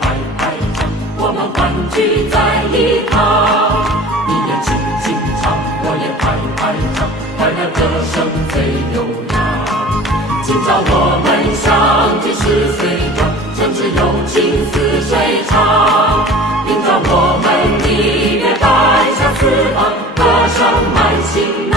拍拍掌，我们欢聚在一堂。你也轻轻唱，我也拍拍掌，快乐歌声最悠扬。今朝我们相聚10岁长，正直友情似水长。明朝我们离别摆下4方，歌声满行囊。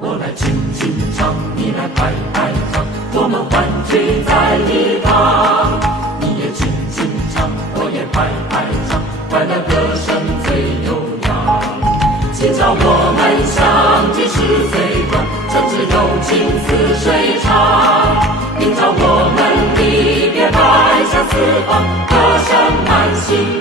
我来轻轻唱，你来拍拍掌，我们欢聚在一堂。你也轻轻唱，我也拍拍掌，快乐歌声最悠扬。今朝我们相聚10岁长，正直友情似水长。明朝我们离别摆下4方，歌声满行